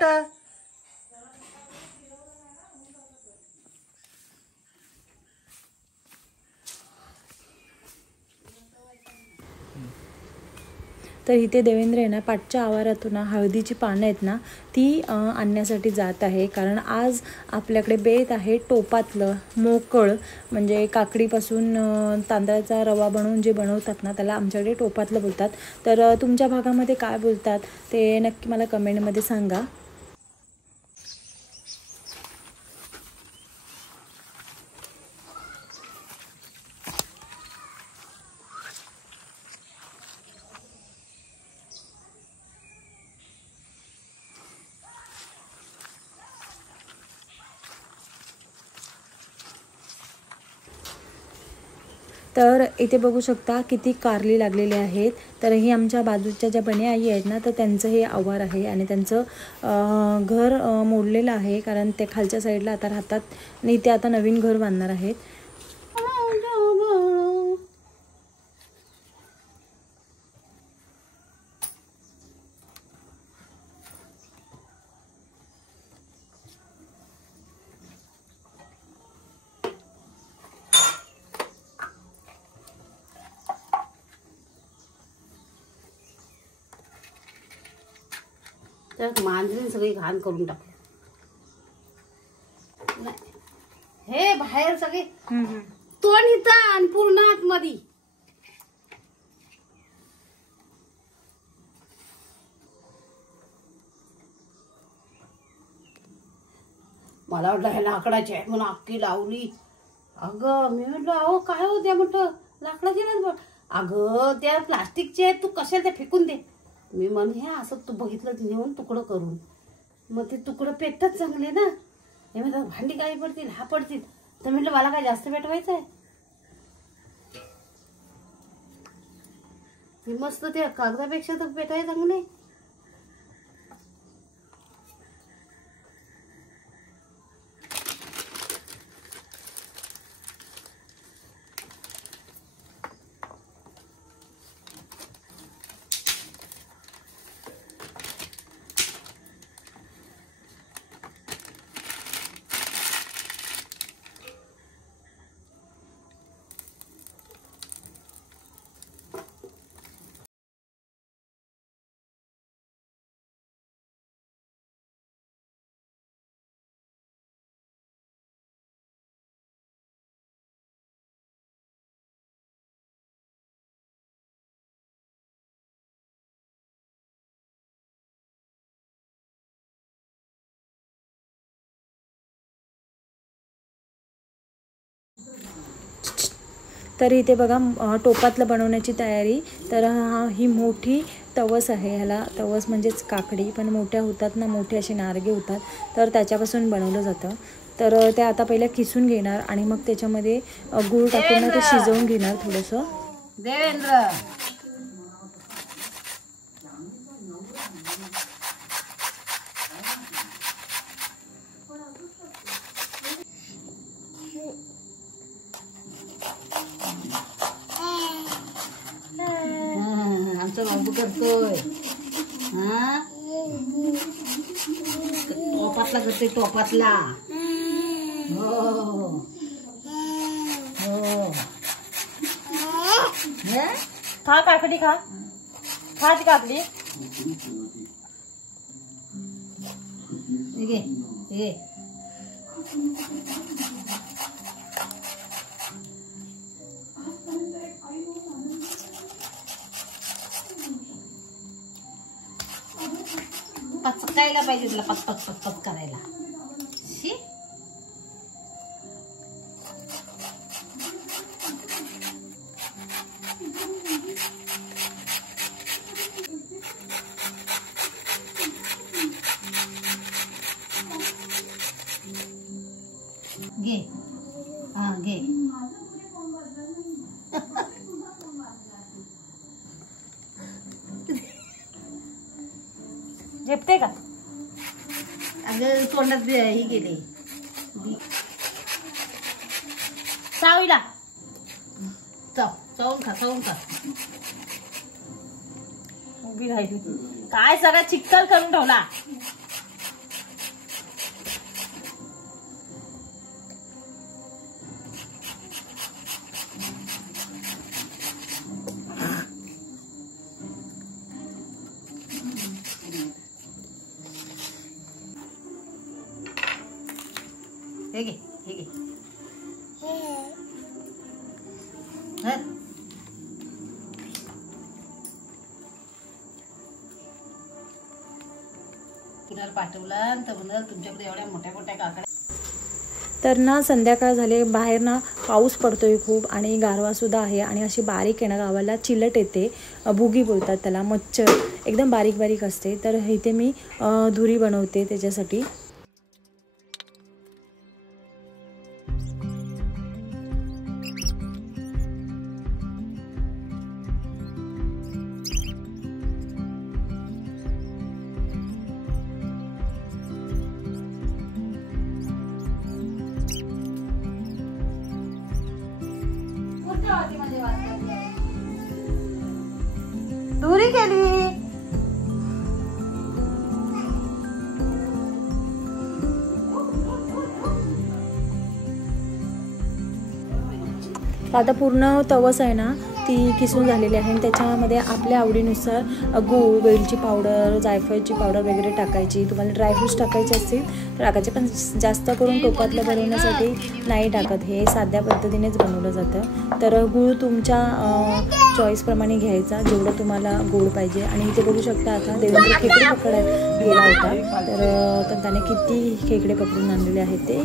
मोठं. तर इथे देवेंद्र आहे ना पाठच्या आवारातून हळदीची पानं आहेत ना ती आणण्यासाठी जात आहे. कारण आज आपल्याकडे बेत आहे टोपातलं मोकळ, म्हणजे काकडीपासून तांदळाचा रवा बनवून जे बनवतात ना त्याला आमच्याकडे टोपातलं बोलतात. तर तुमच्या भागामध्ये काय बोलतात ते नक्की मला कमेंटमध्ये सांगा. तर इथे बघू शकता किती कारली लागलेली आहेत. तर ही आमच्या बाजूच्या ज्या बने आई आहेत ना तर त्यांचं हे आवार आहे आणि त्यांचं घर मोडलेलं आहे कारण ते खालच्या साईडला आता राहतात आणि ते आता नवीन घर बांधणार आहेत. तर मांजरीन सगळी घाण करून टाकली. हे बाहेर सगळे तोंड इथं आणि पूर्ण आतमध्ये. मला वाटलं ह्या लाकडाची आहे म्हणून अक्की लावली. अगं मी म्हटलं अहो काय होत्या म्हटलं लाकडाची नाही. अगं त्या प्लास्टिकचे आहेत, तू कशाला त्या फेकून दे. मी म्हण हे असं तू बघितलं नेऊन तुकडं करून मग ते तुकडं पेटतात चांगले ना. हे म्हणतात भांडी काय पडतील हा पडतील. तर म्हटलं मला काय जास्त पेटवायचं आहे. हे मस्त ते कागदापेक्षा तर पेटाय चांगले. तर इथे बघा टोपातलं बनवण्याची तयारी. तर ही मोठी तवस आहे. ह्याला तवस म्हणजेच काकडी पण मोठ्या होतात ना, मोठे असे नारगे होतात तर त्याच्यापासून बनवलं जातं. तर ते आता पहिल्या किसून घेणार आणि मग त्याच्यामध्ये गूळ टाकून ते शिजवून घेणार थोडंसं. देवेंद्र आमचा बाबू करतोय. हा टोपातला करतोय टोपातला. हो हो खा काकडी खा. खा ती काकडी. ये पचकायला पाहिजे तुला पच पच पच पच करायला. शी घे. हा घे. झेपते का? अगं तोंडात ही गेले सावीला. चावून खा चावून खा. उभी राहिली काय सगळा चिक्कल करून ठेवला. हे घे हे घे हं? कुणाला पाठवला तर म्हणलं तुमच्याकडे एवढ्या मोठ्या मोठ्या काकड्या. तर ना संध्याकाळ झाले, बाहेर ना पाऊस पडतोय खूप आणि गारवासुद्धा आहे आणि अशी बारीक आहे ना गावाला चिलट येते, भुगी बोलतात त्याला, मच्छर एकदम बारीक बारीक असते. तर इथे मी धुरी बनवते त्याच्यासाठी. धुरी केली. आता पूर्ण तवस आहे ना ती किसून झालेली आहे आणि त्याच्यामध्ये आपल्या आवडीनुसार गूळ, वेलची पावडर, जायफळची पावडर वगैरे टाकायची. तुम्हाला ड्रायफ्रूट्स टाकायचे असतील तर टाकायचे, पण जास्त करून टोपातलं बनवण्यासाठी नाही टाकत, हे साध्या पद्धतीनेच बनवलं जातं. तर गूळ तुमच्या चॉईसप्रमाणे घ्यायचा, जेवढं तुम्हाला गोड पाहिजे. आणि इथे बघू शकता आता देवेंद्र खेकडे पकडायला गेला होता, तर त्याने किती खेकडे पकडून आणलेले आहेत ते.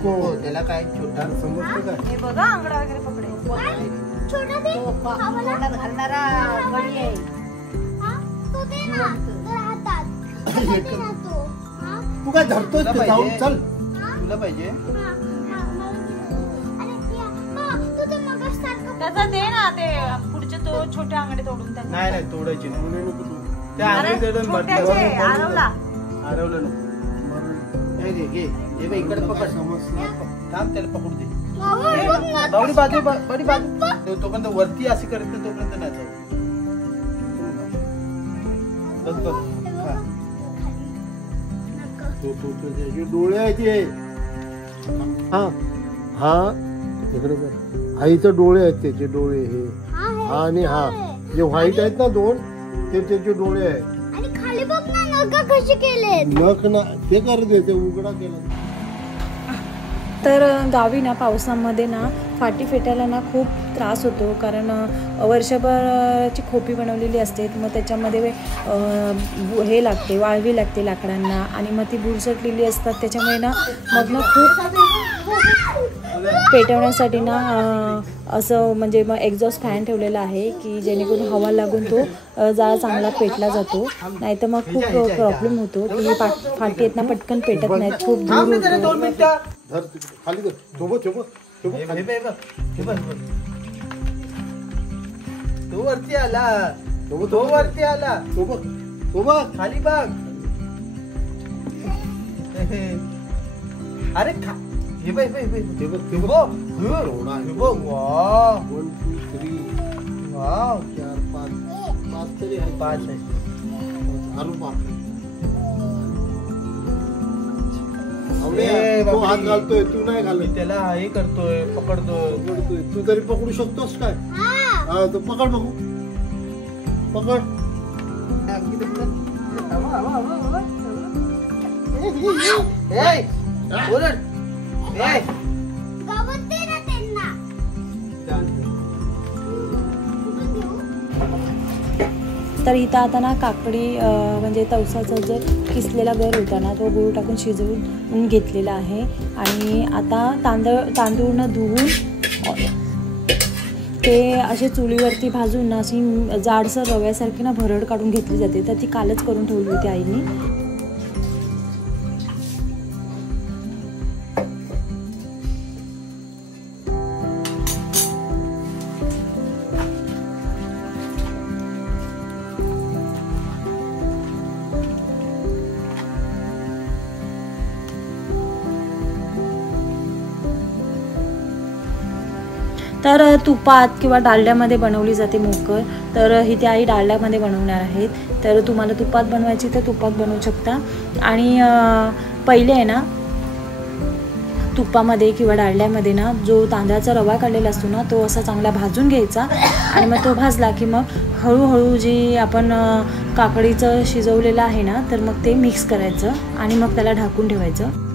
नको त्याला काय छोटा समजतो का? हे बघा आंगडा वगैरे पकडायचा. छोटा दे तोंडात घालणारा गडी आहे. तो दे ना तर हातात ते ना तो. तू काय धरतोस ते? जाऊन चल. तुला पाहिजे अरे तू ते मगासारखं त्याचा दे ना, ते पुढचे तो छोटे आंगडे तोडून त्यांना. नाही नाही तोडायची नाही. नको तू. त्या आंगडी तोडून छोट्याचे आरवला. हरवलं नको. हे घे घे हे बघ इकडे पकड. थांब त्याला पकडू दे. बावडी बाजू बडी बाजू तोपर्यंत वरती अशी करत नाही तोपर्यंत नाही जाऊ. बघ बघ त्याचे डोळे आहेत ते. हा हा इकडे कर. आईचे डोळे आहेत, त्याचे डोळे हे. हा आणि हा जे व्हाईट आहेत ना दोन, ते त्याचे डोळे आहेत. आणि खाली बघ ना नख कसे केले. नख ना ते कर दे, ते उघडा केला. तर गावी ना पावसामध्ये ना फाटी फेटायला ना खूप त्रास होतो, कारण वर्षभराची खोपी बनवलेली असते, मग त्याच्यामध्ये हे लागते, वाळवी लागते लाकडांना, आणि मग ती बुरसटलेली असतात, त्याच्यामुळे ना मग ना खूप पेटवण्यासाठी ना असं म्हणजे मग एक्झॉस्ट फॅन ठेवलेला आहे की जेणेकरून हवा लागून तो जाळा चांगला पेटला जातो. नाही तर मग खूप प्रॉब्लेम होतो की फाटी आहेत ना पटकन पेटत नाहीत, खूप दूर होतो. खाली कर. तो वरती आला. तो वरती आला. सोबत खाली बघ. अरे हे बघ हे बघ हे बघ हे बघ हे बघ. वाव 1 2 3 वाव 4 5 तरी आहे. 5 आहे. अरे बापरे. तो हात घालतोय, तू नाही घालत. मी त्याला हे करतोय, पकडतोय. तू तरी पकडू शकतोस काय? हा तो पकड बघू. पकड. गवत दे ना त्यांना. तर इथं आता ना काकडी म्हणजे तवसाचा जो किसलेला गर होता ना तो गूळ टाकून शिजवून घेतलेला आहे. आणि आता तांदूळ धुवून ते असे चुलीवरती भाजून ना अशी जाडसर रव्यासारखी ना भरड काढून घेतली जाते. तर ती कालच करून ठेवली होती आईने. तर तुपात किंवा डालड्यामध्ये बनवली जाते मोकळ, तर इथे आई डालड्यामध्ये बनवणार आहेत. तर तुम्हाला तुपात बनवायची तर तुपात बनवू शकता. आणि पहिले आहे ना तुपामध्ये किंवा डालड्यामध्ये ना जो तांदळाचा रवा काढलेला असतो ना तो असा चांगला भाजून घ्यायचा. आणि मग तो भाजला की मग हळूहळू जी आपण काकडीचं शिजवलेलं आहे ना तर मग ते मिक्स करायचं आणि मग त्याला ढाकून ठेवायचं.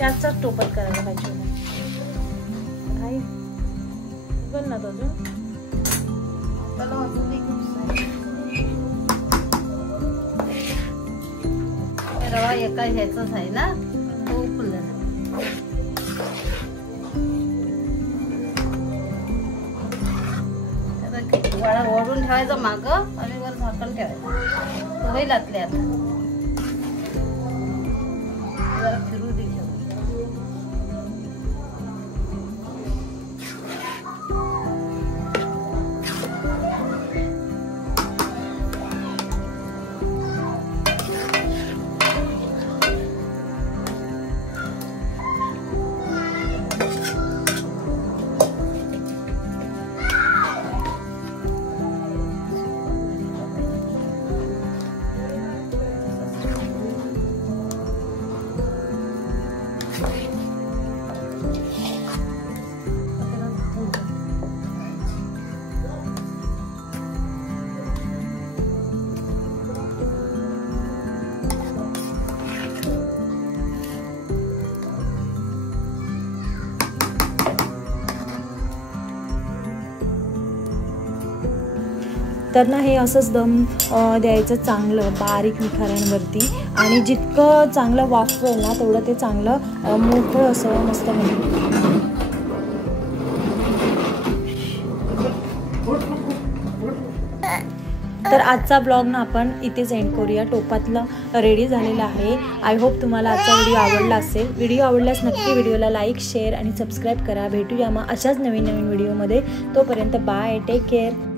त्याचाच टोपत करायला पाहिजे. आई बोल ना अजून. रवा एका ह्याचाच आहे ना तो फुलला. वाळा ओढून ठेवायचं माग आणि वर झाकण ठेवायचं. होईल आतले आता जरा फिरू दे. तर ना हे असंच दम द्यायचं चांगलं बारीक निखाऱ्यांवरती. आणि जितकं चांगलं वाफवेल ना तेवढं ते चांगलं मोकळं असं मस्त म्हणजे. तर आजचा ब्लॉग ना आपण इथेच एंड करूया. टोपातलं रेडी झालेलं आहे. आय होप तुम्हाला आजचा व्हिडिओ आवडला असेल. व्हिडिओ आवडल्यास नक्की व्हिडिओला लाईक शेअर आणि सबस्क्राईब करा. भेटूया मग अशाच नवीन नवीन व्हिडिओमध्ये. तोपर्यंत बाय, टेक केअर.